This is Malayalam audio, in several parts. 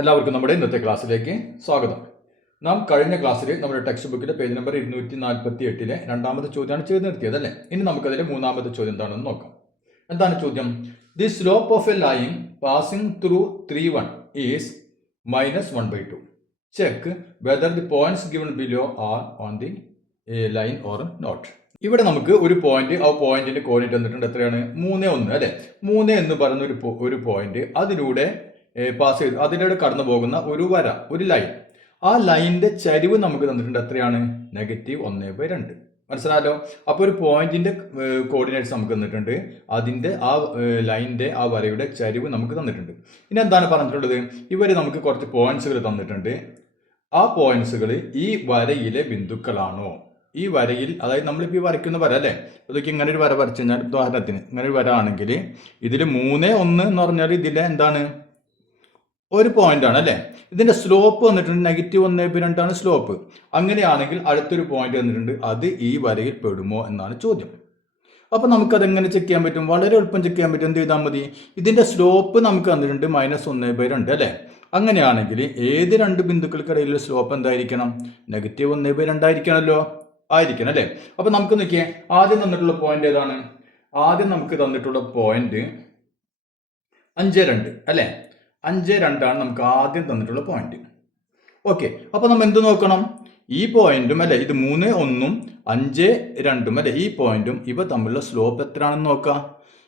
എല്ലാവർക്കും നമ്മുടെ ഇന്നത്തെ ക്ലാസ്സിലേക്ക് സ്വാഗതം. നാം കഴിഞ്ഞ ക്ലാസ്സിൽ നമ്മുടെ ടെക്സ്റ്റ് ബുക്കിലെ പേജ് നമ്പർ 248 രണ്ടാമത്തെ ചോദ്യമാണ് ചെയ്ത് നിർത്തിയത് അല്ലേ. ഇനി നമുക്കതിലെ മൂന്നാമത്തെ ചോദ്യം എന്താണെന്ന് നോക്കാം. എന്താണ് ചോദ്യം? The slope of a line passing through 3,1 is -1/2. Check whether the points given below are on the line or not. ഇവിടെ നമുക്ക് ഒരു പോയിന്റ്, ആ പോയിന്റിന്റെ കോർഡിനേറ്റ് തന്നിട്ടുണ്ട്. എത്രയാണ്? 3,1 അല്ലെ. 3 എന്ന് പറയുന്ന ഒരു പോയിന്റ്, അതിലൂടെ പാസ് ചെയ്ത് അതിലൂടെ കടന്നു പോകുന്ന ഒരു വര, ഒരു ലൈൻ. ആ ലൈനിന്റെ ചരിവ് നമുക്ക് തന്നിട്ടുണ്ട്. എത്രയാണ്? -1/2. മനസ്സിലായല്ലോ. അപ്പോൾ ഒരു പോയിന്റിന്റെ കോർഡിനേറ്റ്സ് നമുക്ക് തന്നിട്ടുണ്ട്, അതിന്റെ ആ ലൈനിന്റെ ആ വരയുടെ ചരിവ് നമുക്ക് തന്നിട്ടുണ്ട്. ഇനി എന്താണ് പറഞ്ഞിട്ടുള്ളത്? ഇവർ നമുക്ക് കുറച്ച് പോയിന്റ്സുകൾ തന്നിട്ടുണ്ട്. ആ പോയിന്റ്സുകൾ ഈ വരയിലെ ബിന്ദുക്കളാണോ? ഈ വരയിൽ, അതായത് നമ്മളിപ്പോൾ ഈ വരയ്ക്കുന്ന വര അല്ലേ, അതൊക്കെ ഇങ്ങനെ ഒരു വര വരച്ചു കഴിഞ്ഞാൽ, ഉദാഹരണത്തിന് ഇങ്ങനെ ഒരു വര ആണെങ്കിൽ ഇതിൽ 3,1 എന്ന് പറഞ്ഞാൽ ഇതിലെ എന്താണ്? ഒരു പോയിന്റ് ആണ് അല്ലേ. ഇതിന്റെ സ്ലോപ്പ് വന്നിട്ടുണ്ട് -1/2 ആണ് സ്ലോപ്പ്. അങ്ങനെയാണെങ്കിൽ അടുത്തൊരു പോയിന്റ് വന്നിട്ടുണ്ട്, അത് ഈ വരയിൽ പെടുമോ എന്നാണ് ചോദ്യം. അപ്പൊ നമുക്കതെങ്ങനെ ചെക്ക് ചെയ്യാൻ പറ്റും? വളരെ എളുപ്പം ചെക്ക് ചെയ്യാൻ പറ്റും. എന്ത് ചെയ്താൽ മതി? ഇതിന്റെ സ്ലോപ്പ് നമുക്ക് തന്നിട്ടുണ്ട് -1/2 അല്ലേ. അങ്ങനെയാണെങ്കിൽ ഏത് രണ്ട് ബിന്ദുക്കൾക്കിടയിലുള്ള സ്ലോപ്പ് എന്തായിരിക്കണം? -1/2 ആയിരിക്കണമല്ലോ. ആയിരിക്കണം അല്ലേ. അപ്പൊ നമുക്ക് നോക്കിയേ, ആദ്യം തന്നിട്ടുള്ള പോയിന്റ് ഏതാണ്? ആദ്യം നമുക്ക് തന്നിട്ടുള്ള പോയിന്റ് 5,2 അല്ലേ. 5,2 ആണ് നമുക്ക് ആദ്യം തന്നിട്ടുള്ള പോയിന്റ്. ഓക്കെ, അപ്പൊ നമ്മൾ എന്ത് നോക്കണം? ഈ പോയിന്റും അല്ലെ, ഇത് 3,1 5,2 അല്ലെ, ഈ പോയിന്റും ഇവ തമ്മിലുള്ള സ്ലോപ്പ് എത്രയാണെന്ന് നോക്കാം.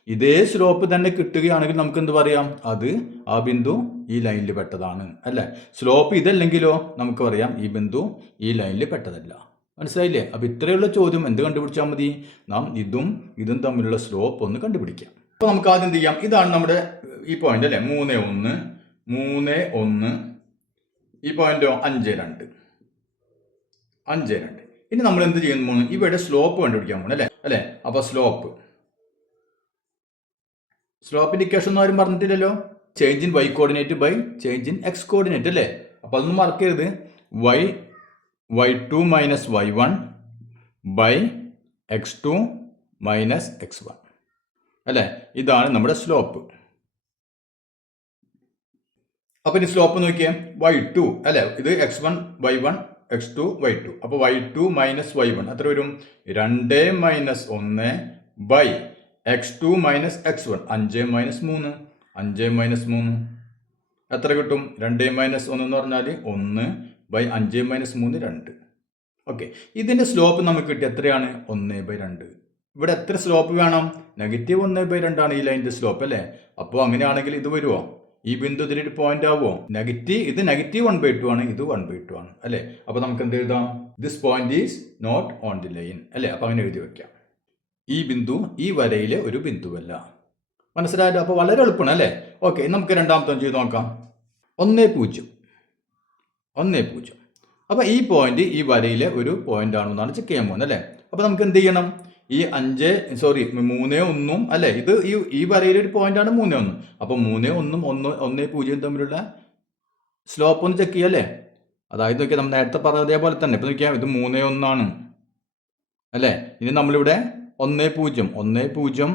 ഇതേ സ്ലോപ്പ് തന്നെ കിട്ടുകയാണെങ്കിൽ നമുക്ക് എന്ത് പറയാം? അത് ആ ബിന്ദു ഈ ലൈനിൽ പെട്ടതാണ് അല്ലെ. സ്ലോപ്പ് ഇതല്ലെങ്കിലോ നമുക്ക് പറയാം ഈ ബിന്ദു ഈ ലൈനിൽ പെട്ടതല്ല. മനസ്സിലായില്ലേ? അപ്പൊ ഇത്രയുള്ള ചോദ്യം എന്ത് കണ്ടുപിടിച്ചാൽ മതി? നാം ഇതും തമ്മിലുള്ള സ്ലോപ്പ് ഒന്ന് കണ്ടുപിടിക്കാം. അപ്പൊ നമുക്ക് ആദ്യം ചെയ്യാം. ഇതാണ് നമ്മുടെ ഈ പോയിന്റ് അല്ലെ, 3,1. ഈ പോയിന്റോ 5,2. ഇനി നമ്മൾ എന്ത് ചെയ്യുന്നു? ഇവിടെ സ്ലോപ്പ് കണ്ടുപിടിക്കാൻ പോകണം അല്ലെ. അപ്പൊ സ്ലോപ്പിന്റെ ഇക്വേഷൻ ഒന്നും ആരും പറഞ്ഞിട്ടില്ലല്ലോ. Change in y coordinate by change in x coordinate അല്ലേ. അപ്പൊ അതൊന്നും മറക്കരുത്. y2 - y1 by x2 - x1 അല്ലെ. ഇതാണ് നമ്മുടെ സ്ലോപ്പ്. അപ്പൊ ഇനി സ്ലോപ്പ് നോക്കിയേ, y2 അല്ലെ, ഇത് x1 y1 x2 y2. അപ്പൊ y2 - y1 എത്ര വരും? 2 - 1 ബൈ x2 - x1 5 - 3. 5 - 3 എത്ര കിട്ടും? 2 - 1 എന്ന് പറഞ്ഞാൽ 1 ബൈ 5 - 3 2. ഓക്കെ, ഇതിന്റെ സ്ലോപ്പ് നമുക്ക് കിട്ടി. എത്രയാണ്? 1/2. ഇവിടെ എത്ര സ്ലോപ്പ് വേണം? -1/2 ആണ് ഈ ലൈനിന്റെ സ്ലോപ്പ് അല്ലേ. അപ്പോൾ അങ്ങനെയാണെങ്കിൽ ഇത് വരുമോ? ഈ ബിന്ദു ഇതിലൊരു പോയിന്റ് ആവുമോ? ഇത് -1/2 ആണ്, ഇത് 1/2 ആണ് അല്ലേ. അപ്പൊ നമുക്ക് എന്ത് എഴുതാം? This point is not on the line അല്ലേ. അപ്പൊ അങ്ങനെ എഴുതി വെക്കാം. ഈ ബിന്ദു ഈ വരയിലെ ഒരു ബിന്ദുവല്ല. മനസ്സിലായല്ലോ. അപ്പൊ വളരെ എളുപ്പമാണ് അല്ലേ. ഓക്കെ, നമുക്ക് രണ്ടാമത്തെ ചെയ്ത് നോക്കാം. 1,0. അപ്പൊ ഈ പോയിന്റ് ഈ വരയിലെ ഒരു പോയിന്റ് ആണെന്നാണ് ചെക്ക് ചെയ്യാൻ പോകുന്നത് അല്ലേ. അപ്പൊ നമുക്ക് എന്ത് ചെയ്യണം? ഈ 3,1 അല്ലെ, ഇത് ഈ വരയിലെ ഒരു പോയിന്റ് ആണ് 3,1. അപ്പൊ 3,1 1,0 തമ്മിലുള്ള സ്ലോപ്പ് ഒന്ന് ചെക്ക് ചെയ്യാം അല്ലേ. അതായത് നോക്കിയാൽ നമ്മൾ നേരത്തെ പറഞ്ഞതേപോലെ തന്നെ ഇപ്പൊ നോക്കിയാൽ ഇത് 3,1 ആണ് അല്ലെ. ഇനി നമ്മളിവിടെ 1,0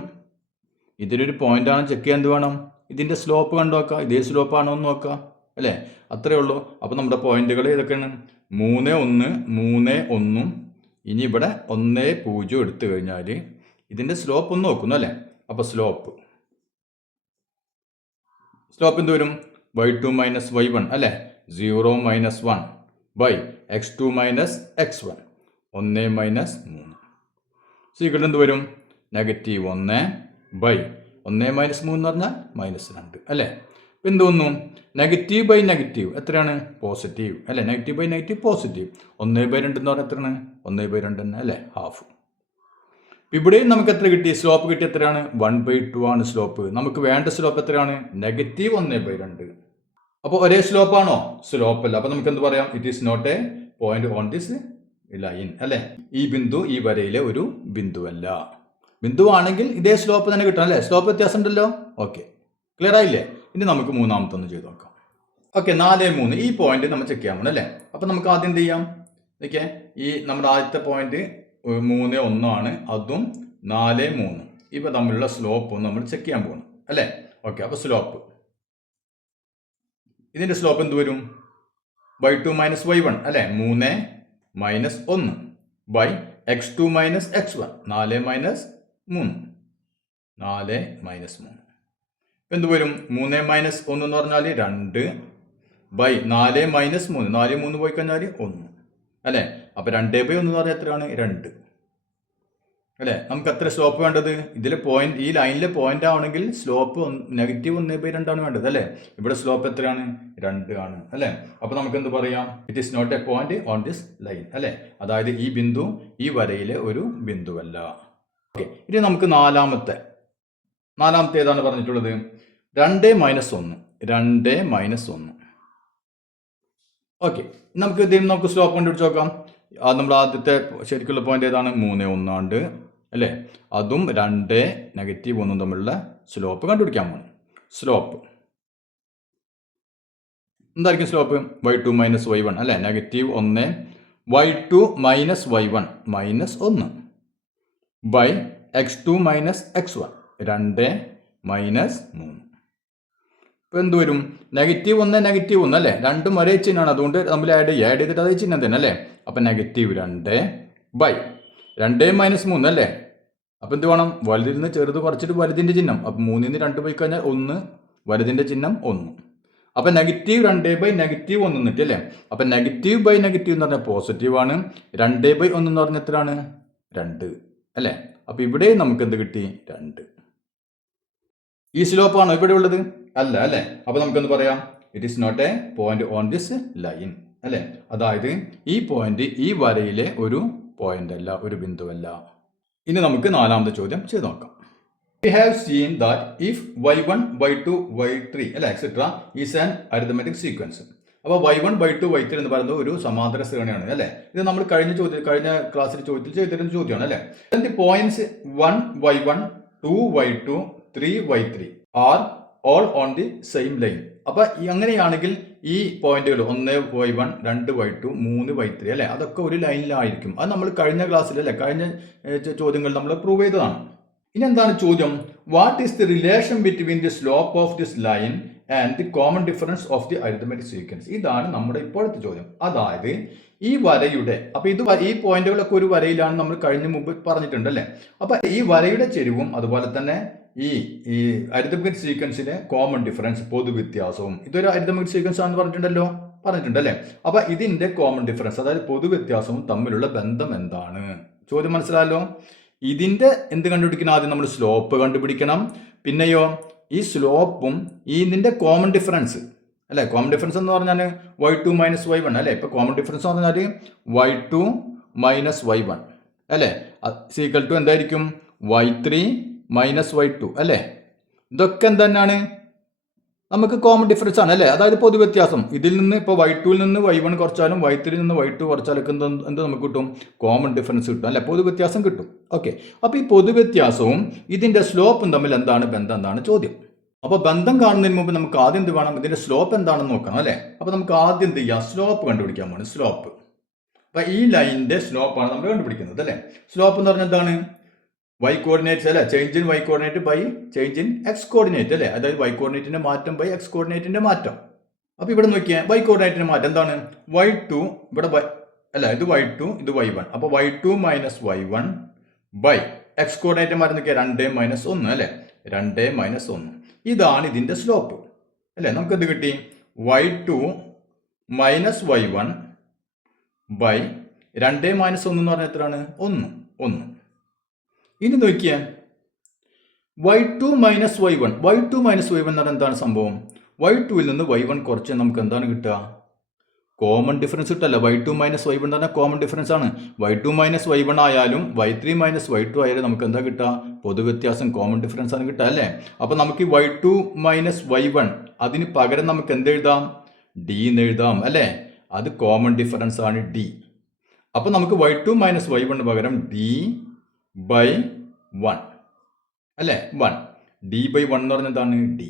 ഇതിലൊരു പോയിന്റ് ആണ് ചെക്ക് ചെയ്യാൻ. എന്ത് വേണം? ഇതിന്റെ സ്ലോപ്പ് കണ്ടു നോക്കാം. ഇതേ സ്ലോപ്പ് ആണോ എന്ന് നോക്കാം അല്ലെ. അത്രേ ഉള്ളൂ. അപ്പൊ നമ്മുടെ പോയിന്റുകൾ ഏതൊക്കെയാണ്? 3,1 ഇനി ഇവിടെ 1,0 എടുത്തു കഴിഞ്ഞാൽ ഇതിന്റെ സ്ലോപ്പ് ഒന്ന് നോക്കുന്നു അല്ലെ. അപ്പൊ സ്ലോപ്പ് എന്ത് വരും? y2 - y1 അല്ലെ. 0 - 1 ബൈ x2 - x1 1 - 3. സീക്വൽ എന്ത് വരും? -1 ബൈ 1 - 3 എന്ന് പറഞ്ഞാൽ -2 അല്ലെ. എന്ത് വന്നു? നെഗറ്റീവ് ബൈ നെഗറ്റീവ് എത്രയാണ്? പോസിറ്റീവ് അല്ലെ. Negative by negative positive. 1/2 എന്ന് പറഞ്ഞാൽ എത്രയാണ്? 1/2 തന്നെ അല്ലെ, ഹാഫ്. ഇവിടെയും നമുക്ക് എത്ര കിട്ടി? സ്ലോപ്പ് കിട്ടി. എത്രയാണ്? 1/2 ആണ് സ്ലോപ്പ്. നമുക്ക് വേണ്ട സ്ലോപ്പ് എത്രയാണ്? -1/2. അപ്പോൾ ഒരേ സ്ലോപ്പ് ആണോ? സ്ലോപ്പ് അല്ല. അപ്പൊ നമുക്ക് എന്ത് പറയാം? It is not a point on this line അല്ലെ. ഈ ബിന്ദു ഈ വരയിലെ ഒരു ബിന്ദുവല്ല. ബിന്ദു ആണെങ്കിൽ ഇതേ സ്ലോപ്പ് തന്നെ കിട്ടണം അല്ലെ. സ്ലോപ്പ് വ്യത്യാസം ഉണ്ടല്ലോ. ഓക്കെ, ക്ലിയർ ആയില്ലേ? ഇനി നമുക്ക് മൂന്നാമത്തെ ഒന്ന് ചെയ്ത് നോക്കാം. ഓക്കെ, 4,3 ഈ പോയിന്റ് നമ്മൾ ചെക്ക് ചെയ്യാൻ പോകണം അല്ലേ. അപ്പൊ നമുക്ക് ആദ്യം എന്ത് ചെയ്യാം? ഓക്കെ, ഈ നമ്മുടെ ആദ്യത്തെ പോയിന്റ് 3,1 ആണ്, അതും 4,3 ഇവ തമ്മിലുള്ള സ്ലോപ്പ് നമ്മൾ ചെക്ക് ചെയ്യാൻ പോകണം അല്ലേ. ഓക്കെ, അപ്പൊ സ്ലോപ്പ് ഇതിൻ്റെ സ്ലോപ്പ് എന്ത് വരും? y2 മൈനസ് y1 അല്ലേ, 3 minus 1 by x2 minus x1, 4 minus 3, 4 minus 3. എന്ത് വരും? 3 മൈനസ് 1 എന്ന് പറഞ്ഞാൽ 2 ബൈ 4 മൈനസ് 3, 4 3 പോയി കഴിഞ്ഞാൽ 1 അല്ലേ. അപ്പോൾ 2 ബൈ 1 എന്ന് പറഞ്ഞാൽ എത്രയാണ്? 2 അല്ലേ. നമുക്ക് എത്ര സ്ലോപ്പ് വേണ്ടത്? ഇതിലെ പോയിന്റ്, ഈ ലൈനിലെ പോയിന്റ് ആവണമെങ്കിൽ സ്ലോപ്പ് നെഗറ്റീവ് 1/2 ആണ് വേണ്ടത് അല്ലേ. ഇവിടെ സ്ലോപ്പ് എത്രയാണ്? 2 ആണ് അല്ലേ. അപ്പോൾ നമുക്ക് എന്ത് പറയാം? It is not a point on this line അല്ലേ. അതായത് ഈ ബിന്ദു ഈ വരയിലെ ഒരു ബിന്ദുവല്ല. ഓക്കെ, ഇനി നമുക്ക് നാലാമത്തെ ഏതാണ് പറഞ്ഞിട്ടുള്ളത്? 2 മൈനസ് 1, 2 മൈനസ് 1. ഓക്കെ, നമുക്ക് ഇതിൽ നമുക്ക് സ്ലോപ്പ് കണ്ടുപിടിച്ച് നോക്കാം. നമ്മൾ ആദ്യത്തെ ശരിക്കുള്ള പോയിന്റ് ഏതാണ്? 3 1 ആണ് അല്ലേ. അതും 2 നെഗറ്റീവ് 1 തമ്മിലുള്ള സ്ലോപ്പ് കണ്ടുപിടിക്കാൻ പോകും. സ്ലോപ്പ് എന്തായിരിക്കും? സ്ലോപ്പ് y2 മൈനസ് y1 അല്ലേ, negative 1 y2 minus y1 minus 1 by x2 minus x1, 2 minus 3. ഇപ്പോൾ എന്ത് വരും? നെഗറ്റീവ് 1 നെഗറ്റീവ് 1 അല്ലേ, രണ്ടും ഒരേ ചിഹ്നമാണ്, അതുകൊണ്ട് നമ്മൾ ആഡ് ചെയ്തിട്ട് അതേ ചിഹ്നം തന്നെ അല്ലേ. അപ്പം നെഗറ്റീവ് 2 ബൈ 2 മൈനസ് 3 അല്ലേ. അപ്പം എന്ത് വേണം? വലുതിൽ നിന്ന് ചെറുത് കുറച്ചിട്ട് വലുതിൻ്റെ ചിഹ്നം. അപ്പം 3 നിന്ന് 2 പോയി കഴിഞ്ഞാൽ 1, വലുതിൻ്റെ ചിഹ്നം 1. അപ്പം നെഗറ്റീവ് 2 ബൈ നെഗറ്റീവ് 1 എന്നിട്ട് അല്ലേ. അപ്പം നെഗറ്റീവ് ബൈ നെഗറ്റീവ് എന്ന് പറഞ്ഞാൽ പോസിറ്റീവ് ആണ്. 2 ബൈ 1 എന്ന് പറഞ്ഞാൽ എത്രയാണ്? 2 അല്ലേ. അപ്പം ഇവിടെ നമുക്ക് എന്ത് കിട്ടി? 2. ഈ സ്ലോപ്പാണോ ഇവിടെ ഉള്ളത്? അല്ല അല്ലേ. അപ്പോൾ നമുക്കെന്ത് പറയാം? It is not a point on this line അല്ലേ. അതായത് ഈ പോയിന്റ് ഈ വരയിലെ ഒരു പോയിന്റ് അല്ല, ഒരു ബിന്ദുവല്ല. ഇനി നമുക്ക് നാലാമത്തെ ചോദ്യം ചെയ്ത് നോക്കാം. We have seen that if y1, y2, y3 അല്ലെ etcetera is an arithmetic sequence. അപ്പോൾ y1, y2, y3 എന്ന് പറയുന്നത് ഒരു സമാന്തര ശ്രേണിയാണ് അല്ലേ. ഇത് നമ്മൾ കഴിഞ്ഞ ക്ലാസ്സിൽ ചെയ്തിരുന്ന ചോദ്യമാണ് അല്ലേ. The points 1 y1, 2 y2, 3 y3 are all on the same line. അപ്പോൾ അങ്ങനെയാണെങ്കിൽ ഈ പോയിന്റുകൾ 1 y1, 2 y2, 3 y3 അല്ലേ, അതൊക്കെ ഒരു ലൈനിലായിരിക്കും. അത് നമ്മൾ കഴിഞ്ഞ ക്ലാസ്സിൽ അല്ലേ, കഴിഞ്ഞ ചോദ്യങ്ങൾ നമ്മൾ പ്രൂവ് ചെയ്തതാണ്. ഇനി എന്താണ് ചോദ്യം? What is the relation between the slope of this line and the common difference of the arithmetic sequence? ഇതാണ് നമ്മുടെ ഇപ്പോഴത്തെ ചോദ്യം. അതായത് ഈ വരയുടെ, അപ്പൊ ഈ പോയിന്റുകളൊക്കെ ഒരു വരയിലാണ് നമ്മൾ കഴിഞ്ഞ മുമ്പ് പറഞ്ഞിട്ടുണ്ട് അല്ലേ. അപ്പൊ ഈ വരയുടെ ചെരിവും അതുപോലെ തന്നെ ഈ അരിത്തമെറ്റിക് സീക്വൻസിലെ കോമൺ ഡിഫറൻസ്, പൊതുവ്യത്യാസവും, ഇതൊരു അരിത്തമെറ്റിക് സീക്വൻസ് ആണെന്ന് പറഞ്ഞിട്ടുണ്ടല്ലേ. അപ്പൊ ഇതിന്റെ കോമൺ ഡിഫറൻസ്, അതായത് പൊതുവ്യത്യാസവും തമ്മിലുള്ള ബന്ധം എന്താണ്? ചോദ്യം മനസ്സിലായല്ലോ. ഇതിന്റെ എന്ത് കണ്ടുപിടിക്കണം? ആദ്യം നമ്മൾ സ്ലോപ്പ് കണ്ടുപിടിക്കണം. പിന്നെയോ ഈ സ്ലോപ്പും ഇതിന്റെ കോമൺ ഡിഫറൻസ് അല്ലെ. കോമൺ ഡിഫറൻസ് എന്ന് പറഞ്ഞാൽ y2 മൈനസ് y1 അല്ലെ. ഇപ്പൊ കോമൺ ഡിഫറൻസ് എന്ന് പറഞ്ഞാൽ y2 മൈനസ് y1 അല്ലെ, സീക്വൽ ടു എന്തായിരിക്കും? y3 മൈനസ് y2 അല്ലെ. ഇതൊക്കെ എന്താണ്? നമുക്ക് കോമൺ ഡിഫറൻസ് ആണ് അല്ലേ. അതായത് പൊതുവ്യത്യാസം. ഇതിൽ നിന്ന് ഇപ്പോൾ y2ൽ നിന്ന് y1 കുറച്ചാലും y3ൽ നിന്ന് y2 കുറച്ചാലൊക്കെ എന്ത് നമുക്ക് കിട്ടും? കോമൺ ഡിഫറൻസ് കിട്ടും അല്ലെ, പൊതുവ്യത്യാസം കിട്ടും. ഓക്കെ, അപ്പോൾ ഈ പൊതുവ്യത്യാസവും ഇതിന്റെ സ്ലോപ്പും തമ്മിൽ എന്താണ് ബന്ധം എന്നാണ് ചോദ്യം. അപ്പോൾ ബന്ധം കാണുന്നതിന് മുമ്പ് നമുക്ക് ആദ്യം എന്ത് വേണം? ഇതിന്റെ സ്ലോപ്പ് എന്താണെന്ന് നോക്കണം അല്ലേ. അപ്പോൾ നമുക്ക് ആദ്യം എന്ത് ചെയ്യാം? സ്ലോപ്പ് കണ്ടുപിടിക്കാൻ പോകണം. സ്ലോപ്പ്. അപ്പോൾ ഈ ലൈനിന്റെ സ്ലോപ്പാണ് നമ്മൾ കണ്ടുപിടിക്കുന്നത് അല്ലേ. സ്ലോപ്പ് എന്ന് പറഞ്ഞാൽ എന്താണ്? y കോർഡിനേറ്റ്സ് അല്ലെ, change in y coordinate by change in x coordinate അല്ലേ. അതായത് y കോർഡിനേറ്റിന്റെ മാറ്റം ബൈ x കോർഡിനേറ്റിന്റെ മാറ്റം. അപ്പോൾ ഇവിടെ നോക്കിയാൽ y കോർഡിനേറ്റിന്റെ മാറ്റം എന്താണ്? y2 ഇവിടെ അല്ല, ഇത് y2 ഇത് y1. അപ്പോൾ y2 minus y1 by x coordinate മാറ്റം നോക്കിയാൽ 2 മൈനസ് 1 അല്ലേ, 2 മൈനസ് 1. ഇതാണ് ഇതിന്റെ സ്ലോപ്പ് അല്ലേ. നമുക്ക് എന്ത് കിട്ടി? y2 minus y1 by 2 minus 1 എന്ന് പറഞ്ഞാൽ എത്രയാണ്? 1. ഇനി നോക്കിയാൽ y2 മൈനസ് y1 എന്ന് പറഞ്ഞാൽ എന്താണ് സംഭവം? y2ൽ നിന്ന് y1 കുറച്ച് നമുക്ക് എന്താണ് കിട്ടുക? Common difference കിട്ടല്ല. y2 minus y1 എന്ന് പറഞ്ഞാൽ കോമൺ ഡിഫറൻസ് ആണ്. y2 മൈനസ് y1 ആയാലും y3 മൈനസ് y2 ആയാലും നമുക്ക് എന്താ കിട്ടുക? പൊതുവ്യത്യാസം, കോമൺ ഡിഫറൻസ് ആണ് കിട്ടുക അല്ലേ. അപ്പോൾ നമുക്ക് y2 മൈനസ് y1 അതിന് പകരം നമുക്ക് എന്തെഴുതാം? d എന്ന് എഴുതാം അല്ലേ. അത് കോമൺ ഡിഫറൻസ് ആണ് d. അപ്പോൾ നമുക്ക് y2 മൈനസ് y1 പകരം d ബൈ 1 അല്ലേ, 1. d ബൈ 1 എന്ന് പറഞ്ഞാൽ എന്താണ്? d.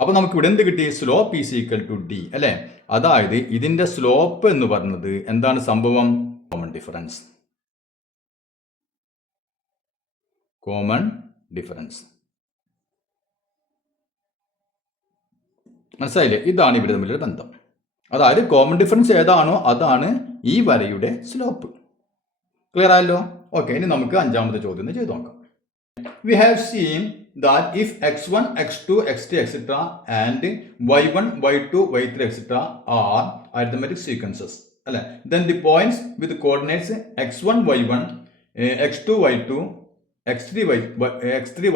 അപ്പോൾ നമുക്ക് ഇവിടെ എന്ത് കിട്ടി? Slope is equal to d അല്ലേ. അതായത് ഇതിന്റെ സ്ലോപ്പ് എന്ന് പറയുന്നത് എന്താണ് സംഭവം? Common difference. മനസ്സിലായില്ലേ? ഇതാണ് ഇവിടെ തമ്മിലൊരു ബന്ധം. അതായത് കോമൺ ഡിഫറൻസ് ഏതാണോ അതാണ് ഈ വരയുടെ സ്ലോപ്പ്. ക്ലിയർ ആയല്ലോ? ഓക്കെ, ഇനി നമുക്ക് അഞ്ചാമത്തെ ചോദ്യം ഒന്ന് ചെയ്ത് നോക്കാം. We have seen that if x1, x2, x3, etc. and y1, y2, y3, etc. are arithmetic sequences, then the points with coordinates x1, y1, x2, y2, x3,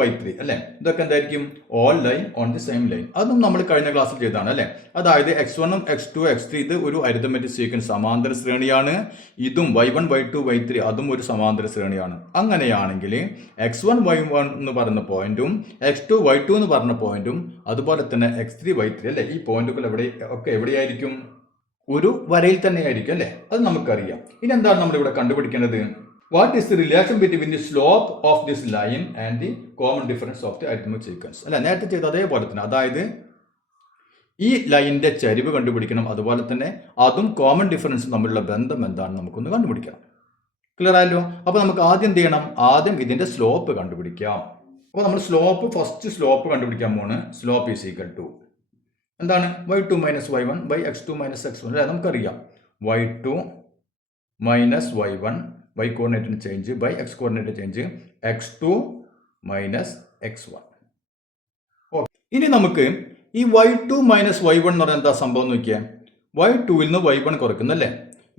y3 അല്ലേ, ഇതൊക്കെ എന്തായിരിക്കും? All line on the same line. അതും നമ്മൾ കഴിഞ്ഞ ക്ലാസ്സിൽ ചെയ്തതാണ് അല്ലേ. അതായത് x1, x2, x3 ഇത് ഒരു അരിത്തമെറ്റിക് സീക്വൻസ് സമാന്തര ശ്രേണിയാണ്. ഇതും y1, y2, y3 അതും ഒരു സമാന്തര ശ്രേണിയാണ്. അങ്ങനെയാണെങ്കിൽ x1, y1 എന്ന് പറയുന്ന പോയിന്റും x2, y2 എന്ന് പറഞ്ഞ പോയിന്റും അതുപോലെ തന്നെ x3, y3 അല്ലേ, ഈ പോയിന്റുകൾ എവിടെയായിരിക്കും? ഒരു വരയിൽ തന്നെ ആയിരിക്കും അല്ലേ. അത് നമുക്കറിയാം. ഇനി എന്താണ് നമ്മളിവിടെ കണ്ടുപിടിക്കേണ്ടത്? What is the relation between the slope of this line and the common difference of the arithmetic sequence? അല്ല, നേരത്തെ ചെയ്ത അതേപോലെ തന്നെ, അതായത് ഈ ലൈനിന്റെ ചരിവ് കണ്ടുപിടിക്കണം, അതുപോലെ തന്നെ അതും കോമൺ ഡിഫറൻസും തമ്മിലുള്ള ബന്ധം എന്താണെന്ന് നമുക്കൊന്ന് കണ്ടുപിടിക്കണം. ക്ലിയർ ആയല്ലോ? അപ്പോൾ നമുക്ക് ആദ്യം എന്ത് ചെയ്യണം? ആദ്യം ഇതിന്റെ സ്ലോപ്പ് കണ്ടുപിടിക്കാം. അപ്പോൾ നമ്മൾ ഫസ്റ്റ് സ്ലോപ്പ് കണ്ടുപിടിക്കാൻ പോണ്. സ്ലോപ്പ് ഈസ് ഈക്വൽ ടു എന്താണ്? y2 minus y1 by x2 minus x1 അല്ലേ, നമുക്കറിയാം. y2 മൈനസ് y1 y കോർഡിനേറ്റിന് change by x coordinate change x2 minus x1. Okay, ഇനി നമുക്ക് ഈ y2 മൈനസ് y1 എന്ന് പറഞ്ഞാൽ എന്താ സംഭവം നോക്കിയാൽ, y2ൽ നിന്ന് y1 കുറയ്ക്കുന്നല്ലേ.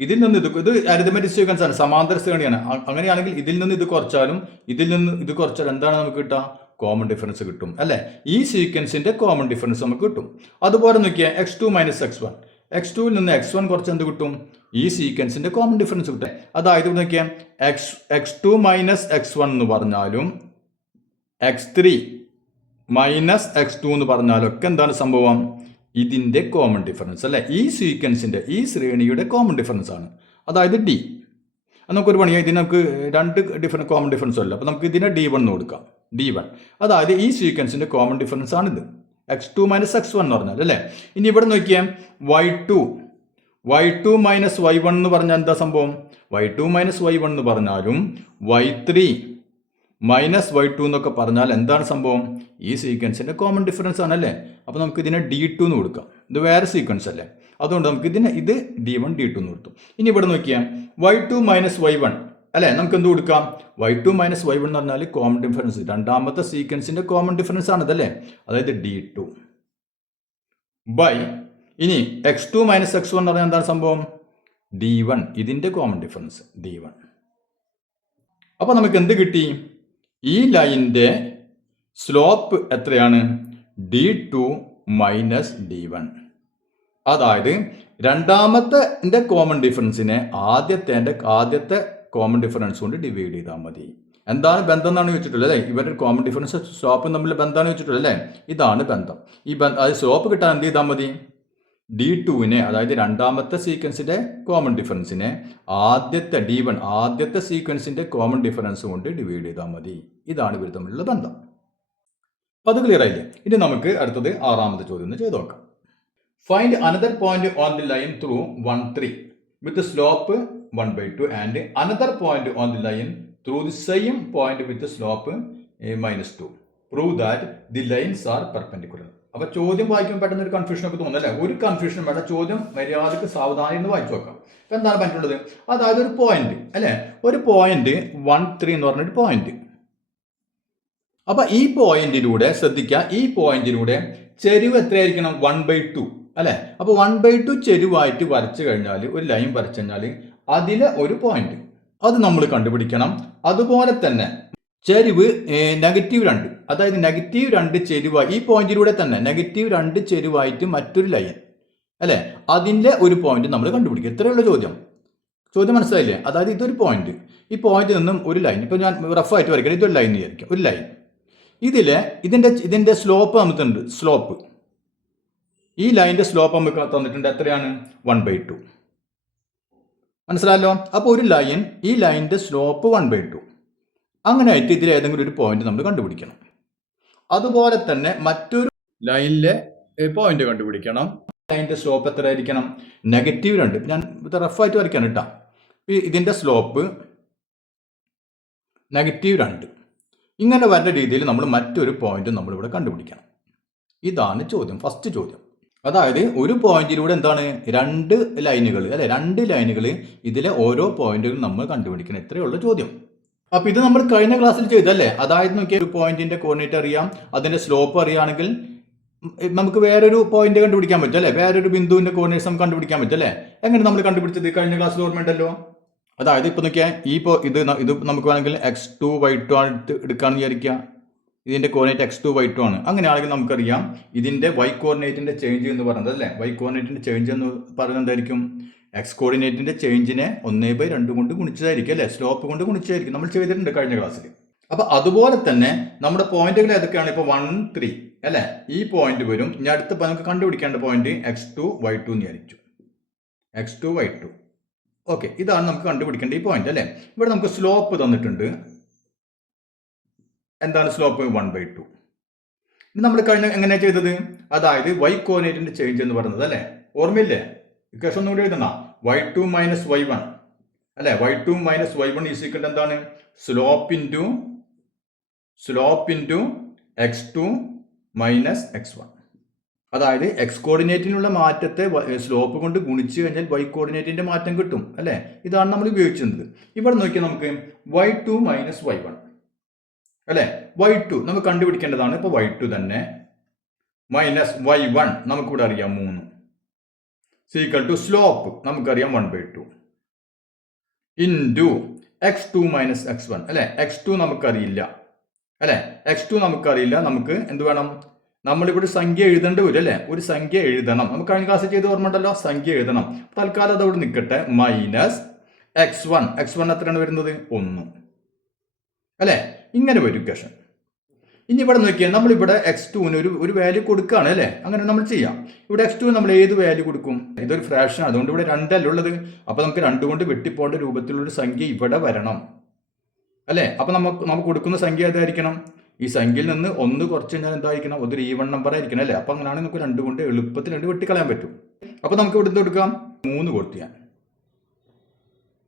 ഇതിൽ നിന്ന് ഇത് അരിത്തമെറ്റിക് സീക്വൻസ് ആണ്, സമാന്തര ശ്രേണിയാണ്. അങ്ങനെയാണെങ്കിൽ ഇതിൽ നിന്ന് ഇത് കുറച്ചാലും ഇതിൽ നിന്ന് ഇത് കുറച്ചാൽ എന്താണ് നമുക്ക് കിട്ടുക? കോമൺ ഡിഫറൻസ് കിട്ടും അല്ലേ. ഈ സീക്വൻസിന്റെ കോമൺ ഡിഫറൻസ് നമുക്ക് കിട്ടും. അതുപോലെ നോക്കിയാൽ x2 മൈനസ് x1, x2ൽ നിന്ന് x1 കുറച്ച് എന്ത് കിട്ടും? ഈ സീക്വൻസിന്റെ കോമൺ ഡിഫറൻസ് കിട്ടും. അതായത് നോക്കിയാൽ x2 മൈനസ് x1 എന്ന് പറഞ്ഞാലും x3 മൈനസ് x2 എന്ന് പറഞ്ഞാലും ഒക്കെ എന്താണ് സംഭവം? ഇതിന്റെ കോമൺ ഡിഫറൻസ് അല്ലെ, ഈ സീക്വൻസിന്റെ ഈ ശ്രേണിയുടെ കോമൺ ഡിഫറൻസ് ആണ്. അതായത് d. നമുക്കൊരു പണിയായി, ഇതിന് നമുക്ക് രണ്ട് ഡിഫറെന്റ് കോമൺ ഡിഫറൻസ് അല്ല. അപ്പോൾ നമുക്ക് ഇതിനെ d1 എന്ന് കൊടുക്കാം. d1 അതായത് ഈ സീക്വൻസിന്റെ കോമൺ ഡിഫറൻസ് ആണിത്, x2 മൈനസ് x1 എന്ന് പറഞ്ഞാൽ അല്ലേ. ഇനി ഇവിടെ നോക്കിയാൽ y2 മൈനസ് y1 എന്ന് പറഞ്ഞാൽ എന്താ സംഭവം? y2 മൈനസ് y1 എന്ന് പറഞ്ഞാലും y3 മൈനസ് y2 എന്നൊക്കെ പറഞ്ഞാൽ എന്താണ് സംഭവം? ഈ സീക്വൻസിന്റെ കോമൺ ഡിഫറൻസ് ആണല്ലേ. അപ്പോൾ നമുക്ക് ഇതിനെ d2 എന്ന് കൊടുക്കാം. ഇത് വേറെ സീക്വൻസ് അല്ലേ, അതുകൊണ്ട് നമുക്ക് ഇത് d1 d2 എന്ന് കൊടുത്തു. ഇനി ഇവിടെ നോക്കിയാൽ y2 മൈനസ് y1 അല്ലേ, നമുക്ക് എന്ത് കൊടുക്കാം? y2 മൈനസ് y1 എന്ന് പറഞ്ഞാൽ കോമൺ ഡിഫറൻസ്, രണ്ടാമത്തെ സീക്വൻസിന്റെ കോമൺ ഡിഫറൻസ് ആണിതല്ലേ, അതായത് d2 ബൈ ഇനി x2 മൈനസ് x1 എന്ന് പറഞ്ഞാൽ എന്താണ് സംഭവം? d1, ഇതിന്റെ കോമൺ ഡിഫറൻസ് d1. അപ്പൊ നമുക്ക് എന്ത് കിട്ടി? ഈ ലൈനിന്റെ സ്ലോപ്പ് എത്രയാണ്? d2 minus d1. അതായത് രണ്ടാമത്തെ കോമൺ ഡിഫറൻസിനെ ആദ്യത്തെ കോമൺ ഡിഫറൻസ് കൊണ്ട് ഡിവൈഡ് ചെയ്താൽ മതി. എന്താണ് ബന്ധം എന്നാണ് ചോദിച്ചിട്ടുള്ളത് അല്ലേ. ഇവരുടെ കോമൺ ഡിഫറൻസ് സ്ലോപ്പും തമ്മിൽ ബന്ധമാണ് ചോദിച്ചിട്ടുള്ളത് അല്ലേ. ഇതാണ് ബന്ധം. അത് സ്ലോപ്പ് കിട്ടാൻ എന്ത് ചെയ്താൽ മതി? d2നെ, അതായത് രണ്ടാമത്തെ സീക്വൻസിന്റെ കോമൺ ഡിഫറൻസിനെ ആദ്യത്തെ d1 ആദ്യത്തെ സീക്വൻസിന്റെ കോമൺ ഡിഫറൻസ് കൊണ്ട് ഡിവൈഡ് ചെയ്താൽ മതി. ഇതാണ് ഇവർ തമ്മിലുള്ള ബന്ധം. അപ്പോൾ അത് ക്ലിയർ ആയില്ലേ. ഇനി നമുക്ക് അടുത്തത് ആറാമത്തെ ചോദ്യം ഒന്ന് ചെയ്ത് നോക്കാം. Find another point on the line through 1, 3 with the slope 1/2 and another point on the line through the same point with the slope -2. Prove that the lines are perpendicular. അപ്പോൾ ചോദ്യം വായിക്കുമ്പോൾ പെട്ടെന്ന് ഒരു കൺഫ്യൂഷൻ ഒക്കെ തോന്നുന്നു അല്ലേ. ഒരു കൺഫ്യൂഷൻ വേണ്ട, ചോദ്യം മര്യാദക്ക് സാവധാനം എന്ന് വായിച്ചു നോക്കാം. അപ്പം എന്താണ് പറഞ്ഞിട്ടുള്ളത്? അതായത് ഒരു പോയിന്റ് അല്ലേ, ഒരു പോയിന്റ് 1, 3 എന്ന് പറഞ്ഞൊരു പോയിന്റ്. അപ്പൊ ഈ പോയിന്റിലൂടെ ശ്രദ്ധിക്കുക, ഈ പോയിന്റിലൂടെ ചെരിവ് എത്രയായിരിക്കണം? 1/2 അല്ലെ. അപ്പൊ 1/2 ചെരിവായിട്ട് വരച്ചു കഴിഞ്ഞാൽ, ഒരു ലൈൻ വരച്ചു കഴിഞ്ഞാൽ അതിലെ ഒരു പോയിന്റ് അത് നമ്മൾ കണ്ടുപിടിക്കണം. അതുപോലെ തന്നെ ചെരിവ് -2, അതായത് -2 ചെരിവായി ഈ പോയിന്റിലൂടെ തന്നെ -2 ചെരിവായിട്ട് മറ്റൊരു ലൈൻ അല്ലെ, അതിൻ്റെ ഒരു പോയിന്റ് നമ്മൾ കണ്ടുപിടിക്കുക. ഇത്രയുള്ള ചോദ്യം മനസ്സിലായില്ലേ. അതായത് ഇതൊരു പോയിന്റ്, ഈ പോയിന്റിൽ നിന്നും ഒരു ലൈൻ, ഇപ്പൊ ഞാൻ റഫായിട്ട് വരയ്ക്കണം, ഇതൊരു ലൈൻ വിചാരിക്കും, ഒരു ലൈൻ. ഇതിന്റെ സ്ലോപ്പ് നമുക്കുണ്ട്. സ്ലോപ്പ്, ഈ ലൈനിന്റെ സ്ലോപ്പ് നമുക്ക് തന്നിട്ടുണ്ട്. എത്രയാണ്? 1/2. മനസ്സിലായല്ലോ. അപ്പോൾ ഒരു ലൈൻ, ഈ ലൈനിന്റെ സ്ലോപ്പ് 1/2. അങ്ങനെ ആയിട്ട് ഇതിൽ ഏതെങ്കിലും ഒരു പോയിന്റ് നമ്മൾ കണ്ടുപിടിക്കണം. അതുപോലെ തന്നെ മറ്റൊരു ലൈനിലെ പോയിന്റ് കണ്ടുപിടിക്കണം. ലൈനിന്റെ സ്ലോപ്പ് എത്ര ആയിരിക്കണം? -2. ഞാൻ ഇത് റഫായിട്ട് വരയ്ക്കാൻ കേട്ടോ. ഇതിന്റെ സ്ലോപ്പ് -2. ഇങ്ങനെ വരുന്ന രീതിയിൽ നമ്മൾ മറ്റൊരു പോയിന്റ് നമ്മളിവിടെ കണ്ടുപിടിക്കണം. ഇതാണ് ചോദ്യം, ഫസ്റ്റ് ചോദ്യം. അതായത് ഒരു പോയിന്റിലൂടെ എന്താണ് രണ്ട് ലൈനുകൾ അല്ലെ, രണ്ട് ലൈനുകൾ, ഇതിലെ ഓരോ പോയിന്റുകളും നമ്മൾ കണ്ടുപിടിക്കണം. ഇത്രയുള്ള ചോദ്യം. അപ്പൊ ഇത് നമ്മൾ കഴിഞ്ഞ ക്ലാസ്സിൽ ചെയ്തല്ലേ. അതായത് നോക്കിയാൽ ഒരു പോയിന്റിന്റെ കോർഡിനേറ്റ് അറിയാം, അതിന്റെ സ്ലോപ്പ് അറിയാണെങ്കിൽ നമുക്ക് വേറൊരു പോയിന്റ് കണ്ടുപിടിക്കാൻ പറ്റും അല്ലെ, വേറൊരു ബിന്ദുവിന്റെ കോർഡിനേറ്റ്സ് നമുക്ക് കണ്ടുപിടിക്കാൻ പറ്റും അല്ലെ. എങ്ങനെ നമ്മൾ കണ്ടുപിടിച്ചത് കഴിഞ്ഞ ക്ലാസ്സിൽ ഓർമ്മയുണ്ടല്ലോ. അതായത് ഇപ്പൊ നോക്കിയാൽ ഇത് നമുക്ക് വേണമെങ്കിൽ x2y2 ആണ് എടുക്കാന്ന് വിചാരിക്കുക. ഇതിന്റെ കോർഡിനേറ്റ് x2y2 ആണ്. അങ്ങനെയാണെങ്കിൽ നമുക്കറിയാം ഇതിന്റെ y കോർഡിനേറ്റിന്റെ ചേഞ്ച് എന്ന് പറയുന്നത് അല്ലെ, y കോർഡിനേറ്റിന്റെ ചേഞ്ച് എന്ന് പറയുന്നത് എന്തായിരിക്കും? എക്സ് കോർഡിനേറ്റിന്റെ ചേഞ്ചിനെ 1/2 കൊണ്ട് ഗുണിച്ചതായിരിക്കും അല്ലെ, സ്ലോപ്പ് കൊണ്ട് ഗുണിച്ചതായിരിക്കും. നമ്മൾ ചെയ്തിട്ടുണ്ട് കഴിഞ്ഞ ക്ലാസ്സിൽ. അപ്പൊ അതുപോലെ തന്നെ നമ്മുടെ പോയിന്റുകൾ ഏതൊക്കെയാണ്? ഇപ്പൊ 1, 3 അല്ലെ, ഈ പോയിന്റ് വരും. ഇനി അടുത്ത നമുക്ക് കണ്ടുപിടിക്കേണ്ട പോയിന്റ് x2y2 എന്ന് വിചാരിച്ചു. x2y2 ഓക്കെ, ഇതാണ് നമുക്ക് കണ്ടുപിടിക്കേണ്ട ഈ പോയിന്റ് അല്ലെ. ഇവിടെ നമുക്ക് സ്ലോപ്പ് തന്നിട്ടുണ്ട്. എന്താണ് സ്ലോപ്പ്? 1/2. ഇത് നമ്മൾ കഴിഞ്ഞ എങ്ങനെയാണ് ചെയ്തത്? അതായത് y കോർഡിനേറ്റിന്റെ ചേഞ്ച് എന്ന് പറയുന്നത് അല്ലെ, ഓർമ്മയില്ലേ? ഇക്വേഷൻ ഒന്നുകൂടി എഴുതണം. y2 മൈനസ് y1 അല്ലെ, y2 minus y1 is equal എന്താണ്? Slope into x2 minus x1. അതായത് എക്സ് കോർഡിനേറ്റിനുള്ള മാറ്റത്തെ സ്ലോപ്പ് കൊണ്ട് ഗുണിച്ചു കഴിഞ്ഞാൽ y കോർഡിനേറ്റിന്റെ മാറ്റം കിട്ടും അല്ലെ. ഇതാണ് നമ്മൾ ഉപയോഗിച്ചിരുന്നത്. ഇവിടെ നോക്കിയാൽ നമുക്ക് y2 മൈനസ് y1 അല്ലെ, y2 നമുക്ക് കണ്ടുപിടിക്കേണ്ടതാണ്. ഇപ്പൊ y2 തന്നെ മൈനസ് y1 നമുക്കിവിടെ അറിയാം 3 സീക്വൽ ടു സ്ലോപ്പ് നമുക്കറിയാം 1/2 ഇൻറ്റു x2 മൈനസ് x1 അല്ലെ. x2 നമുക്കറിയില്ല അല്ലെ, x2 നമുക്കറിയില്ല. നമുക്ക് എന്ത് വേണം? നമ്മളിവിടെ സംഖ്യ എഴുതേണ്ടി വരും അല്ലെ, ഒരു സംഖ്യ എഴുതണം. നമുക്ക് കഴിഞ്ഞ ക്ലാസ് ചെയ്ത് ഓർമ്മ ഉണ്ടല്ലോ, സംഖ്യ എഴുതണം. തൽക്കാലം അതവിടെ നിൽക്കട്ടെ. മൈനസ് x1 എത്രയാണ് വരുന്നത്? 1 അല്ലെ. ഇങ്ങനെ വരും ഇക്വേഷൻ. ഇനി ഇവിടെ നോക്കിയാൽ നമ്മളിവിടെ x2ന് ഒരു വാല്യൂ കൊടുക്കുകയാണ് അല്ലെ. അങ്ങനെ നമ്മൾ ചെയ്യാം. ഇവിടെ x2 നമ്മൾ ഏത് വാല്യൂ കൊടുക്കും? ഇതൊരു ഫ്രാക്ഷൻ, അതുകൊണ്ട് ഇവിടെ 2 അല്ല ഉള്ളത്. അപ്പൊ നമുക്ക് 2 കൊണ്ട് വെട്ടിപ്പോണ്ട രൂപത്തിലുള്ള സംഖ്യ ഇവിടെ വരണം അല്ലെ. അപ്പൊ നമുക്ക് കൊടുക്കുന്ന സംഖ്യ ഏതായിരിക്കണം? ഈ സംഖ്യയിൽ നിന്ന് 1 കുറച്ച് കഴിഞ്ഞാൽ എന്തായിരിക്കണം? അതൊരു ഈവൺ നമ്പർ ആയിരിക്കണം അല്ലെ. അപ്പൊ അങ്ങനെയാണെങ്കിൽ നമുക്ക് 2 കൊണ്ട് എളുപ്പത്തിൽ 2 വെട്ടിക്കളയാൻ പറ്റും. അപ്പൊ നമുക്ക് ഇവിടെ കൊടുക്കാം 3 കൊടുത്തു ഞാൻ.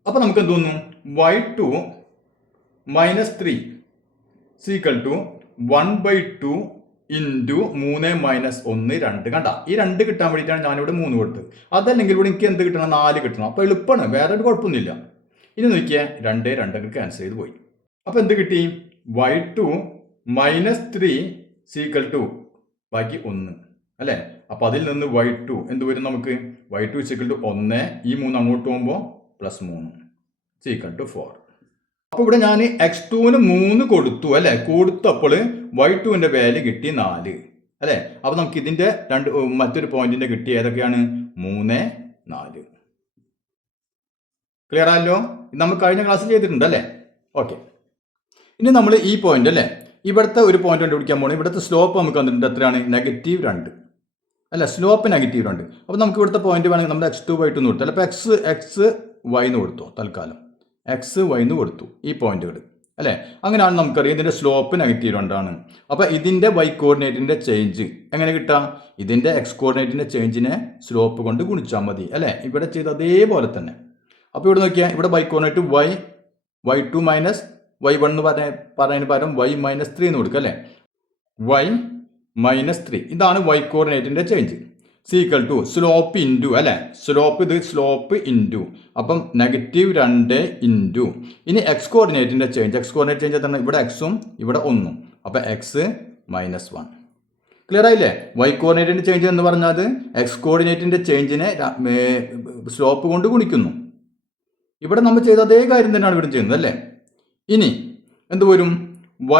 അപ്പൊ നമുക്ക് എന്ത് തോന്നുന്നു? y2 minus 3 is equal to 1/2 into 3 minus 1 2. കണ്ട, ഈ 2 കിട്ടാൻ വേണ്ടിയിട്ടാണ് ഞാനിവിടെ 3 കൊടുത്തത്. അതല്ലെങ്കിൽ ഇവിടെ എനിക്ക് എന്ത് കിട്ടണം? 4 കിട്ടണം. അപ്പൊ എളുപ്പമാണ്, വേറെ ഒരു കുഴപ്പമൊന്നുമില്ല. ഇനി നോക്കിയാൽ 2 ക്യാൻസൽ ചെയ്ത് പോയി. അപ്പൊ എന്ത് കിട്ടി? y2 മൈനസ് 3 സീക്വൽ ടു ബാക്കി 1 അല്ലെ. അപ്പൊ അതിൽ നിന്ന് y2 എന്ത് വരും? നമുക്ക് y2 സീക്വൽ ടു 1, ഈ 3 അങ്ങോട്ട് പോകുമ്പോൾ പ്ലസ് 3 സീക്വൽ ടു 4. അപ്പൊ ഇവിടെ ഞാൻ x2ന് 3 കൊടുത്തു അല്ലെ. കൊടുത്തപ്പോൾ y2ന്റെ വാല്യൂ കിട്ടി 4 അല്ലെ. അപ്പൊ നമുക്ക് ഇതിന്റെ മറ്റൊരു പോയിന്റിന്റെ കിട്ടി ഏതൊക്കെയാണ്? 3, 4. ക്ലിയർ ആയല്ലോ? നമ്മൾ കഴിഞ്ഞ ക്ലാസ്സിൽ ചെയ്തിട്ടുണ്ട് അല്ലെ. ഓക്കെ, ഇനി നമ്മൾ ഈ പോയിന്റ് അല്ലെ, ഇവിടുത്തെ ഒരു പോയിന്റ് കണ്ടുപിടിക്കാൻ പോകണം. ഇവിടുത്തെ സ്ലോപ്പ് നമുക്ക് വന്നിട്ടുണ്ട് എത്രയാണ്? -2 അല്ല, സ്ലോപ്പ് -2. അപ്പോൾ നമുക്ക് ഇവിടുത്തെ പോയിന്റ് വേണമെങ്കിൽ നമ്മൾ x2y2 എന്ന് കൊടുത്തു അല്ല. അപ്പോൾ xy എന്ന് കൊടുത്തു. തൽക്കാലം xy എന്ന് കൊടുത്തു ഈ പോയിന്റുകൾ അല്ലേ. അങ്ങനെയാണ് നമുക്കറിയാം ഇതിന്റെ സ്ലോപ്പ് -2 അപ്പോൾ ഇതിന്റെ y കോർഡിനേറ്റിന്റെ ചേഞ്ച് എങ്ങനെ കിട്ടാം? ഇതിന്റെ x കോർഡിനേറ്റിന്റെ ചേഞ്ചിനെ സ്ലോപ്പ് കൊണ്ട് ഗുണിച്ചാൽ മതി അല്ലേ. ഇവിടെ ചെയ്ത അതേപോലെ തന്നെ. അപ്പോൾ ഇവിടെ നോക്കിയാൽ ഇവിടെ y coordinate y2 minus y1 എന്ന് പറയുന്നതിന് പകരം y മൈനസ് 3 എന്ന് കൊടുക്കുക അല്ലേ. y മൈനസ് 3 ഇതാണ് y കോർഡിനേറ്റിന്റെ change. Is equal to slope into അല്ലെ. സ്ലോപ്പ് ഇത് സ്ലോപ്പ് ഇൻറ്റു അപ്പം -2 ഇൻറ്റു ഇനി എക്സ് കോർഡിനേറ്റിന്റെ ചേഞ്ച്. എക്സ് കോർഡിനേറ്റ് ചേഞ്ച് എന്താണ്? ഇവിടെ എക്സും ഇവിടെ 1. അപ്പം എക്സ് മൈനസ് 1. ക്ലിയർ ആയില്ലേ? y കോർഡിനേറ്റിന്റെ ചേഞ്ച് എന്ന് പറഞ്ഞാൽ എക്സ് കോർഡിനേറ്റിന്റെ ചേഞ്ചിനെ സ്ലോപ്പ് കൊണ്ട് ഗുണിക്കുന്നു. ഇവിടെ നമ്മൾ ചെയ്ത അതേ കാര്യം തന്നെയാണ് ഇവിടെ ചെയ്യുന്നത് അല്ലേ. ഇനി എന്ത് വരും?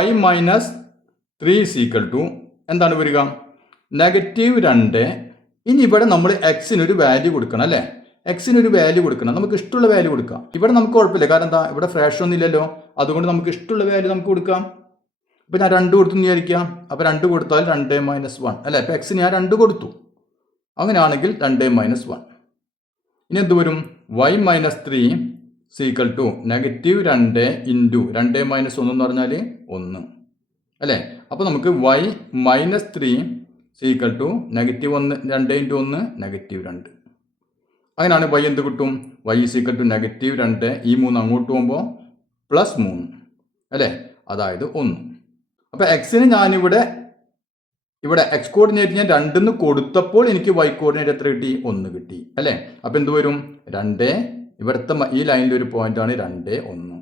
y മൈനസ് 3 സീക്വൽ ടു എന്താണ് വരിക? -2. ഇനി ഇവിടെ നമ്മൾ എക്സിനൊരു വാല്യൂ കൊടുക്കണം അല്ലേ. എക്സിനൊരു വാല്യൂ കൊടുക്കണം. നമുക്ക് ഇഷ്ടമുള്ള വാല്യൂ കൊടുക്കാം. ഇവിടെ നമുക്ക് കുഴപ്പമില്ല, കാരണം എന്താ? ഇവിടെ ഫ്രാക്ഷൻ ഒന്നും ഇല്ലല്ലോ. അതുകൊണ്ട് നമുക്ക് ഇഷ്ടമുള്ള വാല്യൂ നമുക്ക് കൊടുക്കാം. ഇപ്പം ഞാൻ 2 കൊടുത്തു വിചാരിക്കാം. അപ്പോൾ 2 കൊടുത്താൽ 2 മൈനസ് 1 അല്ലേ. അപ്പോൾ എക്സിന് ഞാൻ 2 കൊടുത്തു. അങ്ങനെയാണെങ്കിൽ 2 മൈനസ് 1. ഇനി എന്ത് വരും? y minus 3 is equal to -2 into 2 minus 1 എന്ന് പറഞ്ഞാൽ 1 അല്ലേ. അപ്പോൾ നമുക്ക് y minus 3 is equal to -1 2 into 1 -2. അങ്ങനെയാണ് y എന്ത് കിട്ടും? y സീക്വൽ ടു -2 ഈ 3 അങ്ങോട്ട് പോകുമ്പോൾ +3 അല്ലേ. അതായത് 1. അപ്പോൾ എക്സിന് ഞാനിവിടെ ഇവിടെ എക്സ് കോർഡിനേറ്റ് ഞാൻ 2 കൊടുത്തപ്പോൾ എനിക്ക് വൈ കോർഡിനേറ്റ് എത്ര കിട്ടി? 1 കിട്ടി അല്ലേ? അപ്പോൾ എന്ത് വരും? 2 ഇവിടുത്തെ ഈ ലൈനിൽ ഒരു പോയിന്റ് ആണ് 2, 1.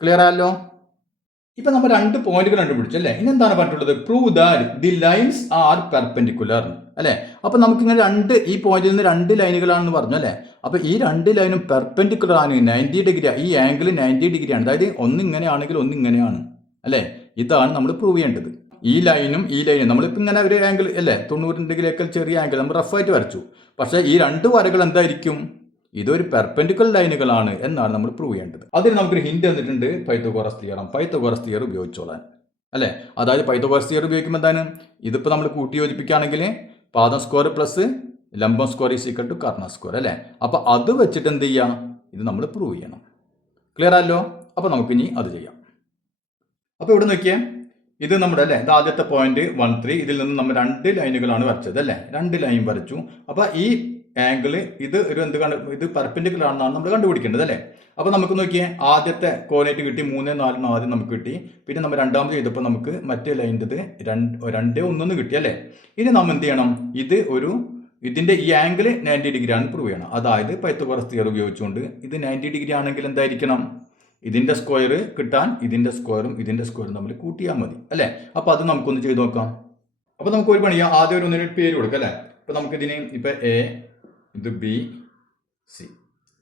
ക്ലിയർ ആയല്ലോ? ഇപ്പൊ നമ്മൾ 2 പോയിന്റുകൾ കണ്ടുപിടിച്ചു അല്ലേ? ഇനി എന്താണ് പറഞ്ഞിട്ടുള്ളത്? Prove that the lines are perpendicular അല്ലേ? അപ്പൊ നമുക്ക് ഇങ്ങനെ ഈ പോയിന്റിൽ നിന്ന് 2 ലൈനുകളാണെന്ന് പറഞ്ഞു അല്ലേ? അപ്പൊ ഈ 2 ലൈനും പെർപെൻഡിക്കുലർ ആണ്, 90 ഡിഗ്രി. ഈ ആംഗിൾ 90 ഡിഗ്രി ആണ്. അതായത് ഒന്ന് ഇങ്ങനെയാണെങ്കിൽ ഒന്ന് ഇങ്ങനെയാണ് അല്ലേ? ഇതാണ് നമ്മൾ പ്രൂവ് ചെയ്യേണ്ടത്. ഈ ലൈനും നമ്മളിപ്പോൾ ഇങ്ങനെ ഒരു ആംഗിൾ അല്ലേ, 90 ഡിഗ്രിയൊക്കെ ചെറിയ ആംഗിൾ നമ്മൾ റഫായിട്ട് വരച്ചു. പക്ഷേ ഈ 2 വരകൾ എന്തായിരിക്കും? ഇതൊരു പെർപെൻഡിക്കുലർ ലൈനുകളാണ് എന്നാണ് നമ്മൾ പ്രൂവ് ചെയ്യേണ്ടത്. അതിന് നമുക്കൊരു ഹിന്റ് തന്നിട്ടുണ്ട്, പൈത്തഗോറസ് തിയറം. പൈത്തഗോറസ് തിയർ ഉപയോഗിച്ചോളാൻ അല്ലേ? അതായത് പൈത്തഗോറസ് തിയർ ഉപയോഗിക്കുമ്പോൾ എന്താണ്? ഇതിപ്പോൾ നമ്മൾ കൂട്ടി യോജിപ്പിക്കുകയാണെങ്കിൽ പാദം സ്ക്വയർ പ്ലസ് ലംബം സ്ക്വയർ ഈസ് ഈക്വൽ ടു കർണ സ്ക്വയർ അല്ലേ? അപ്പോൾ അത് വെച്ചിട്ട് എന്ത് ചെയ്യാം? ഇത് നമ്മൾ പ്രൂവ് ചെയ്യണം. ക്ലിയർ ആയല്ലോ? അപ്പോൾ നമുക്കിനി അത് ചെയ്യാം. അപ്പോൾ ഇവിടെ നോക്കിയേ, ഇത് നമ്മുടെ അല്ലേ, ഇത് ആദ്യത്തെ പോയിന്റ് 1, 3. ഇതിൽ നിന്ന് നമ്മൾ 2 ലൈനുകളാണ് വരച്ചത് അല്ലേ? 2 ലൈൻ വരച്ചു. അപ്പോൾ ഈ ആംഗിള് ഇത് ഇത് പെർപെൻഡിക്കുലർ ആണെന്നാണ് നമ്മൾ കണ്ടുപിടിക്കേണ്ടത് അല്ലേ? അപ്പോൾ നമുക്ക് നോക്കിയേ, ആദ്യത്തെ കോർഡിനേറ്റ് കിട്ടി 3, 4 ആദ്യം നമുക്ക് കിട്ടി. പിന്നെ നമ്മൾ രണ്ടാമത് ചെയ്തപ്പോൾ നമുക്ക് മറ്റേ ലൈനിൻ്റെ 2, 1 കിട്ടി അല്ലേ? ഇനി നമ്മൾ എന്ത് ചെയ്യണം? ഇതിന്റെ ഈ ആംഗിൾ 90 ഡിഗ്രി ആണ് പ്രൂവ് ചെയ്യണം. അതായത് പൈത്തഗോറസ് തിയറി ഉപയോഗിച്ചുകൊണ്ട് ഇത് 90 ഡിഗ്രി ആണെങ്കിൽ എന്തായിരിക്കണം? ഇതിന്റെ സ്ക്വയർ കിട്ടാൻ ഇതിന്റെ സ്ക്വയറും തമ്മിൽ കൂട്ടിയാൽ മതി അല്ലേ? അപ്പോൾ അത് നമുക്കൊന്ന് ചെയ്ത് നോക്കാം. അപ്പോൾ നമുക്ക് ഒരു പണിയാം, ആദ്യം ഒന്നിന് പേര് കൊടുക്കാം അല്ലേ? അപ്പോൾ നമുക്കിതിന് ഇപ്പം എ, ഇത് ബി, സി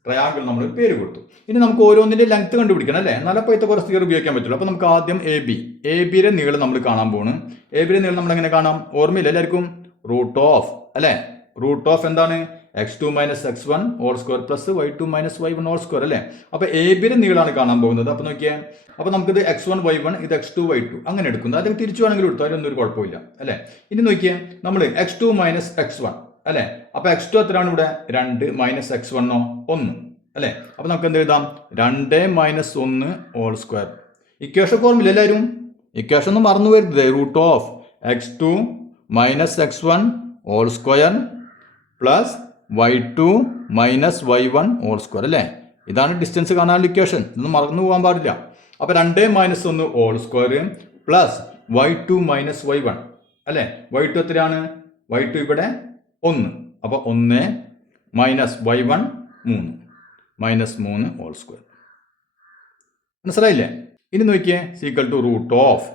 ട്രയാങ്കിൾ നമ്മൾ പേര് കൊടുത്തു. ഇനി നമുക്ക് ഓരോന്നിന്റെ ലെങ്ത് കണ്ടുപിടിക്കണം അല്ലേ? നല്ല പൈത്തഗോറസ് തിയറി ഉപയോഗിക്കാൻ പറ്റുള്ളൂ. അപ്പോൾ നമുക്ക് ആദ്യം എ ബിയുടെ നീളം നമ്മൾ കാണാൻ പോണ്. എ ബിയുടെ നീളം നമ്മൾ എങ്ങനെ കാണാം? ഓർമ്മയില്ല എല്ലാവർക്കും? റൂട്ട് ഓഫ് അല്ലേ? റൂട്ട് ഓഫ് എന്താണ്? x2 - x1 whole square plus y2 - y1 whole square അല്ലേ? അപ്പോൾ എ ബിയുടെ നീളമാണ് കാണാൻ പോകുന്നത്. അപ്പോൾ നോക്കിയേ, അപ്പോൾ നമുക്കിത് x1 y1 ഇത് x2 y2 അങ്ങനെ എടുക്കുന്നത്. അല്ലെങ്കിൽ തിരിച്ചു വേണമെങ്കിൽ എടുത്തു, അതിലൊന്നും ഒരു കുഴപ്പമില്ല അല്ലേ? ഇനി നോക്കിയേ, നമ്മൾ x2 - x1 അല്ലേ? അപ്പോൾ x2 എത്രയാണ് ഇവിടെ? 2 - x1 1 അല്ലേ? അപ്പോൾ നമുക്ക് എന്ത് എഴുതാം? 2 - 1 ഹോൾ സ്ക്വയർ. ഇക്വേഷൻ ഓർമ്മയില്ല എല്ലാവരും? ഇക്വേഷൻ ഒന്നും മറന്നു വരുന്നത്. Root of x2 - x1 whole square plus y2 - y1 whole square അല്ലേ? ഇതാണ് ഡിസ്റ്റൻസ് കാണാനുള്ള ഇക്വേഷൻ. ഇതൊന്നും മറന്നു പോകാൻ പാടില്ല. അപ്പോൾ 2 - 1 whole square plus y2 - y1 അല്ലേ? y2 എത്രയാണ്? y2 ഇവിടെ 1. അപ്പോൾ 1 മൈനസ് y1 3 ഹോൾ സ്ക്വയർ. മനസ്സിലായില്ലേ? ഇനി നോക്കിയേ, സീക്വൽ ടു റൂട്ട് ഓഫ്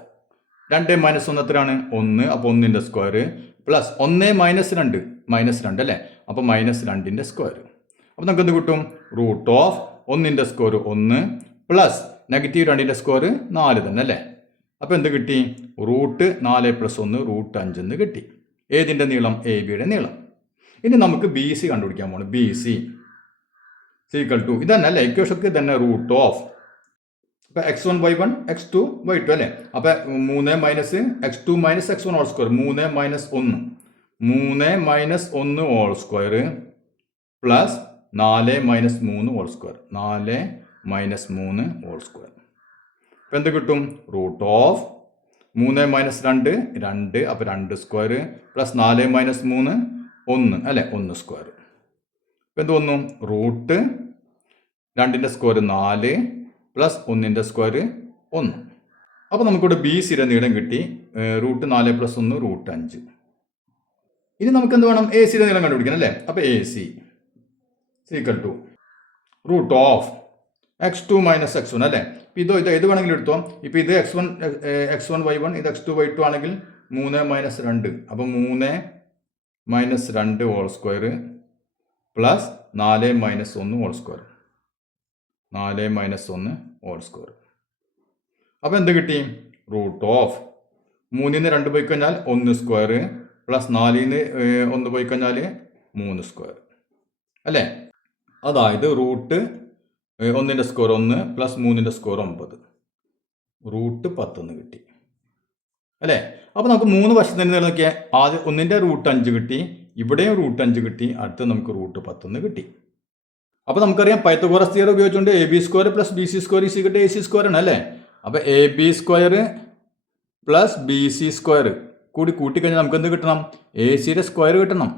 2 - 1 എത്രയാണ്? 1. അപ്പോൾ 1ന്റെ സ്ക്വയർ പ്ലസ് 1 - 2 അല്ലേ? അപ്പോൾ -2ന്റെ സ്ക്വയർ. അപ്പോൾ നമുക്ക് എന്ത് കിട്ടും? റൂട്ട് ഓഫ് 1ന്റെ സ്ക്വയർ 1 പ്ലസ് -2ന്റെ സ്ക്വയർ 4 തന്നെ അല്ലേ? അപ്പോൾ എന്ത് കിട്ടി? റൂട്ട് 4 + 1 റൂട്ട് 5 എന്ന് കിട്ടി. ഏതിൻ്റെ നീളം? എ ബിയുടെ നീളം. ഇനി നമുക്ക് ബി സി കണ്ടുപിടിക്കാൻ പോകണം. ബി സി സീക്വൽ ടു ഇതന്നെ അല്ലേ? ഇക്വേഷക്ക് തന്നെ റൂട്ട് ഓഫ് അപ്പോൾ x1 y1 x2 y2 അല്ലേ? അപ്പോൾ 3 - x2 - x1 whole square 3 - 1 whole square plus 4 - 3 whole square 4 - 3 whole square. അപ്പോൾ എന്ത് കിട്ടും? റൂട്ട് ഓഫ് 3 - 2 2 അപ്പോൾ 2 സ്ക്വയർ പ്ലസ് 4 - 3 1 അല്ലേ? 1 സ്ക്വയർ. അപ്പോൾ എന്ത് വന്നു? റൂട്ട് 2ന്റെ സ്ക്വയർ 4 പ്ലസ് 1ന്റെ സ്ക്വയർ 1. അപ്പോൾ നമുക്കിവിടെ ബി സിയുടെ നീളം കിട്ടി. Root 4 + 1 root 5. ഇനി നമുക്ക് എന്ത് വേണം? എ സിയുടെ നീളം കണ്ടുപിടിക്കണം അല്ലേ? അപ്പോൾ A C is equal to root of x2 - x1 അല്ലേ? ഇത് ഏത് വേണമെങ്കിലും എടുത്തോ. ഇപ്പോൾ ഇത് x1 y1 ഇത് x2 y2 ആണെങ്കിൽ 3 - 2 അപ്പോൾ 3 - 2 whole square plus 4 - 1 whole square 4 - 1 whole square. അപ്പോൾ എന്ത് കിട്ടി? റൂട്ട് ഓഫ് 3ന്ന് 2 പോയി കഴിഞ്ഞാൽ 1 സ്ക്വയർ പ്ലസ് 4ന്ന് 1 പോയി കഴിഞ്ഞാൽ 3 സ്ക്വയർ അല്ലേ? അതായത് റൂട്ട് 1ന്റെ സ്ക്വയർ 1 പ്ലസ് 3ന്റെ സ്ക്വയർ 9 റൂട്ട് 10 എന്ന് കിട്ടി അല്ലേ? അപ്പോൾ നമുക്ക് 3 വശത്ത് നിന്ന് നോക്കിയാൽ ആദ്യം 1ന്റെ റൂട്ട് 5 കിട്ടി, ഇവിടെയും റൂട്ട് 5 കിട്ടി, അടുത്ത് നമുക്ക് റൂട്ട് 10 എന്ന് കിട്ടി. അപ്പോൾ നമുക്കറിയാം പൈത്തഗോറസ് തിയറി ഉപയോഗിച്ചുകൊണ്ട് A B square plus B C square is equal to A C square ആണ് അല്ലേ? അപ്പോൾ A B square plus B C square കൂട്ടിക്കഴിഞ്ഞാൽ നമുക്ക് എന്ത് കിട്ടണം? എ സിയുടെ സ്ക്വയർ കിട്ടണം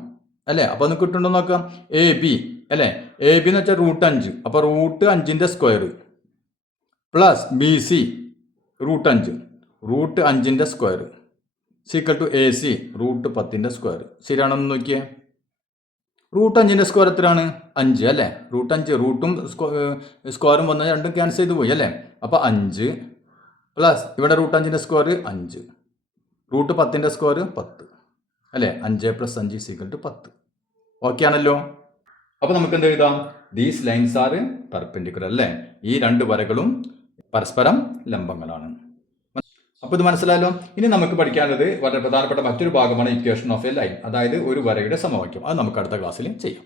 അല്ലേ? അപ്പോൾ അത് കിട്ടുന്നുണ്ടോ നോക്കാം. എ ബി അല്ലേ? എ ബി എന്ന് വെച്ചാൽ റൂട്ട് 5 അപ്പോൾ റൂട്ട് 5ന്റെ square plus B C root 5 root 5ൻ്റെ square is equal to A C root 10ൻ്റെ സ്ക്വയർ. ശരിയാണെന്ന് നോക്കിയേ. റൂട്ട് 5ൻ്റെ സ്ക്വയർ എത്രയാണ്? 5 അല്ലേ? റൂട്ട് 5 റൂട്ടും സ്ക്വയറും വന്ന് രണ്ടും ക്യാൻസൽ ചെയ്ത് പോയി അല്ലേ? അപ്പോൾ 5 പ്ലസ് ഇവിടെ റൂട്ട് 5ൻ്റെ സ്ക്വയർ 5 റൂട്ട് 10ൻ്റെ സ്ക്വയർ 10 അല്ലേ? 5 + 5 = 10. ഓക്കെ ആണല്ലോ. അപ്പോൾ നമുക്ക് എന്ത് എഴുതാം? ദീസ് ലൈൻസ് ആർ പെർപെൻഡിക്കുലർ അല്ലേ? ഈ രണ്ട് വരകളും പരസ്പരം ലംബങ്ങളാണ്. അപ്പോൾ ഇത് മനസ്സിലായല്ലോ. ഇനി നമുക്ക് പഠിക്കാനുള്ളത് വളരെ പ്രധാനപ്പെട്ട മറ്റൊരു ഭാഗമാണ് ഇക്വേഷൻ ഓഫ് എ ലൈൻ, അതായത് ഒരു വരയുടെ സമവാക്യം. അത് നമുക്ക് അടുത്ത ക്ലാസ്സിൽ ചെയ്യാം.